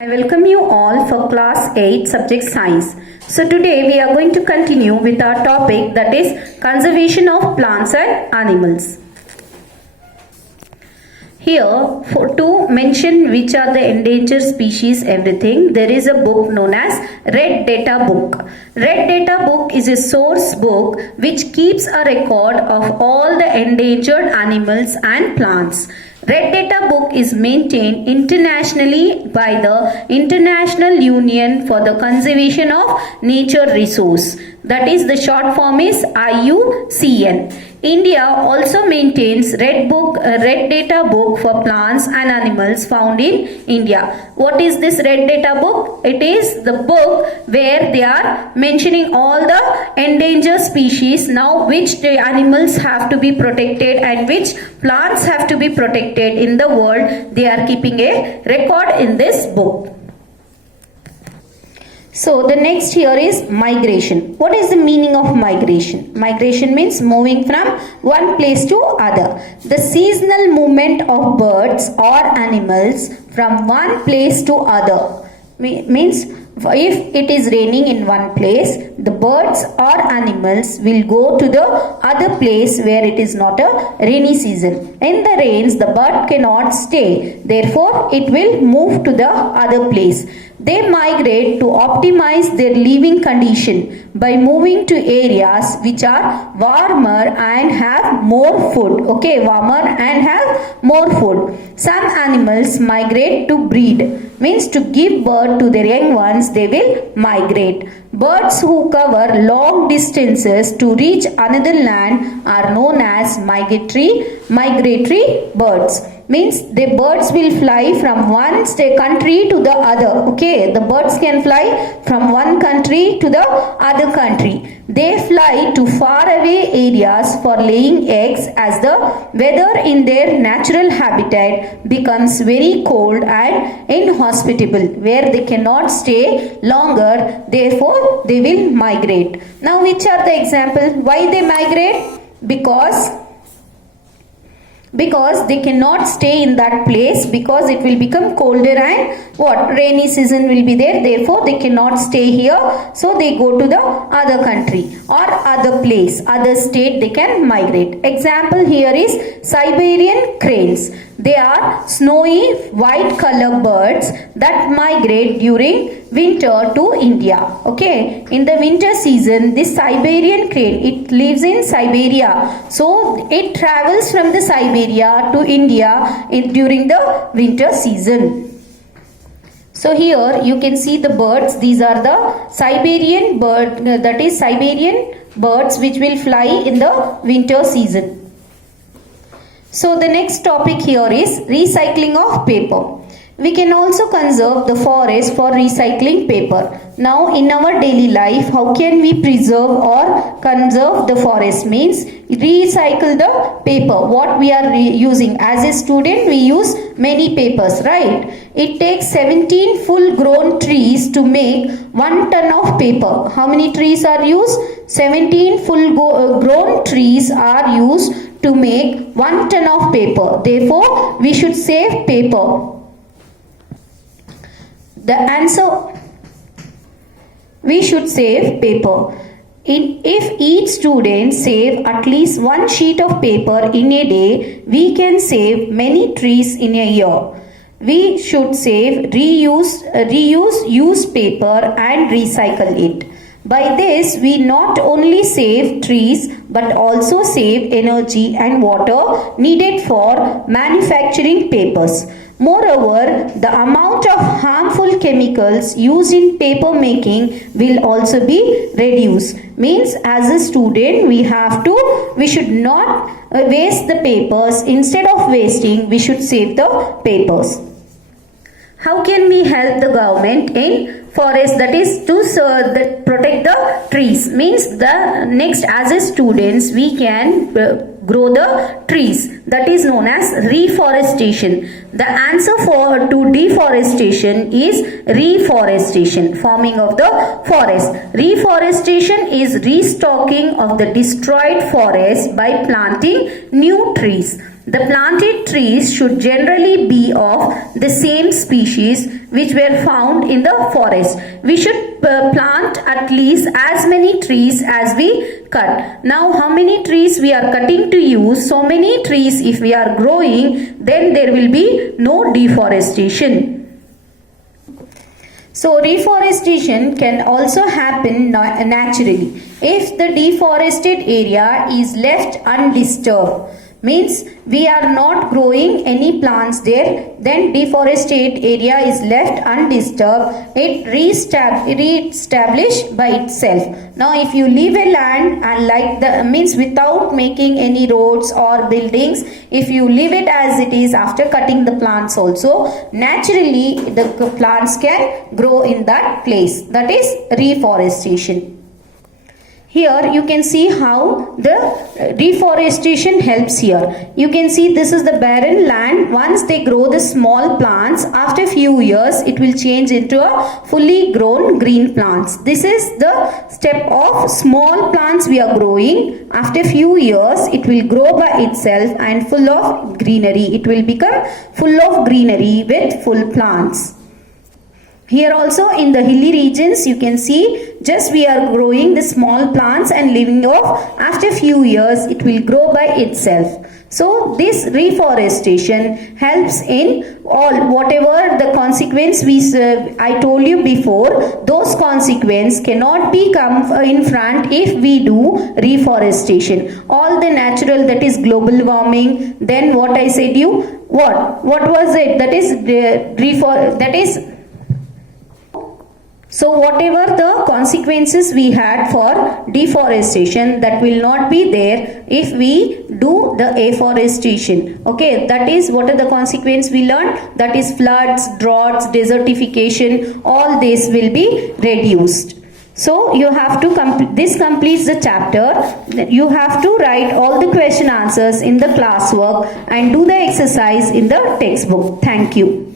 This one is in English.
I welcome you all for class 8 subject science. So today we are going to continue with our topic, that is conservation of plants and animals. Here, to mention which are the endangered species, everything, there is a book known as Red Data Book. Red Data Book is a source book which keeps a record of all the endangered animals and plants. Red Data Book is maintained internationally by the International Union for the Conservation of Nature Resource. That is, the short form is IUCN. India also maintains Red Data Book for plants and animals found in India. What is this Red Data Book? It is the book where they are mentioning all the endangered species, now which the animals have to be protected and which plants have to be protected in the world. They are keeping a record in this book. So the next here is migration. What is the meaning of migration? Migration means moving from one place to other. The seasonal movement of birds or animals from one place to other. Means if it is raining in one place, the birds or animals will go to the other place where it is not a rainy season. In the rains, the bird cannot stay. Therefore, it will move to the other place. They migrate to optimize their living condition by moving to areas which are warmer and have more food. Okay, warmer and have more food. Some animals migrate to breed, means to give birth to their young ones, they will migrate. Birds who cover long distances to reach another land are known as migratory birds. Means the birds will fly from one country to the other. Okay, the birds can fly from one country to the other country. They fly to faraway areas for laying eggs as the weather in their natural habitat becomes very cold and inhospitable, where they cannot stay longer. Therefore, they will migrate. Now, which are the examples? Why they migrate? Because they cannot stay in that place, because it will become colder and rainy season will be there. Therefore, they cannot stay here. So, they go to the other country or other place, other state they can migrate. Example here is Siberian cranes. They are snowy white color birds that migrate during winter to India. Okay, in the winter season, this Siberian crane, it lives in Siberia. So, it travels from the Siberia to India during the winter season. So here you can see the birds. These are the Siberian bird, that is Siberian birds which will fly in the winter season. So the next topic here is recycling of paper. We can also conserve the forest for recycling paper. Now in our daily life, how can we preserve or conserve the forest? Means recycle the paper. What we are using as a student, we use many papers, right? It takes 17 full grown trees to make 1 ton of paper. How many trees are used? 17 full grown trees are used to make 1 ton of paper. Therefore, we should save paper. The answer, we should save paper. If each student save at least one sheet of paper in a day, we can save many trees in a year. We should save, reuse used paper and recycle it. By this, we not only save trees but also save energy and water needed for manufacturing papers. Moreover, the amount of harmful chemicals used in paper making will also be reduced. Means as a student, we should not waste the papers. Instead of wasting, we should save the papers. How can we help the government in forest? That is to protect the trees. Means the next, as a students, we can grow the trees. That is known as reforestation. The answer to deforestation is reforestation, farming of the forest. Reforestation is restocking of the destroyed forest by planting new trees. The planted trees should generally be of the same species which were found in the forest. We should plant at least as many trees as we cut. Now how many trees we are cutting to use? So many trees if we are growing, then there will be no deforestation. So reforestation can also happen naturally. If the deforested area is left undisturbed, means we are not growing any plants there, then deforested area is left undisturbed, it re-established by itself. Now if you leave a land and like the means without making any roads or buildings, if you leave it as it is after cutting the plants also, naturally the plants can grow in that place. That is reforestation. Here you can see how the reforestation helps here. You can see this is the barren land. Once they grow the small plants, after few years it will change into a fully grown green plants. This is the step of small plants we are growing. After few years it will grow by itself and full of greenery. It will become full of greenery with full plants. Here also in the hilly regions you can see just we are growing the small plants and leaving off. After few years it will grow by itself. So this reforestation helps in all whatever the consequence I told you before, those consequences cannot be come in front if we do reforestation. All the natural, that is global warming, then what I said you, what was it, that is so whatever the consequences we had for deforestation, that will not be there if we do the afforestation. Okay, that is what are the consequences we learned, that is floods, droughts, desertification, all this will be reduced. So you have to this completes the chapter. You have to write all the question answers in the classwork and do the exercise in the textbook. Thank you.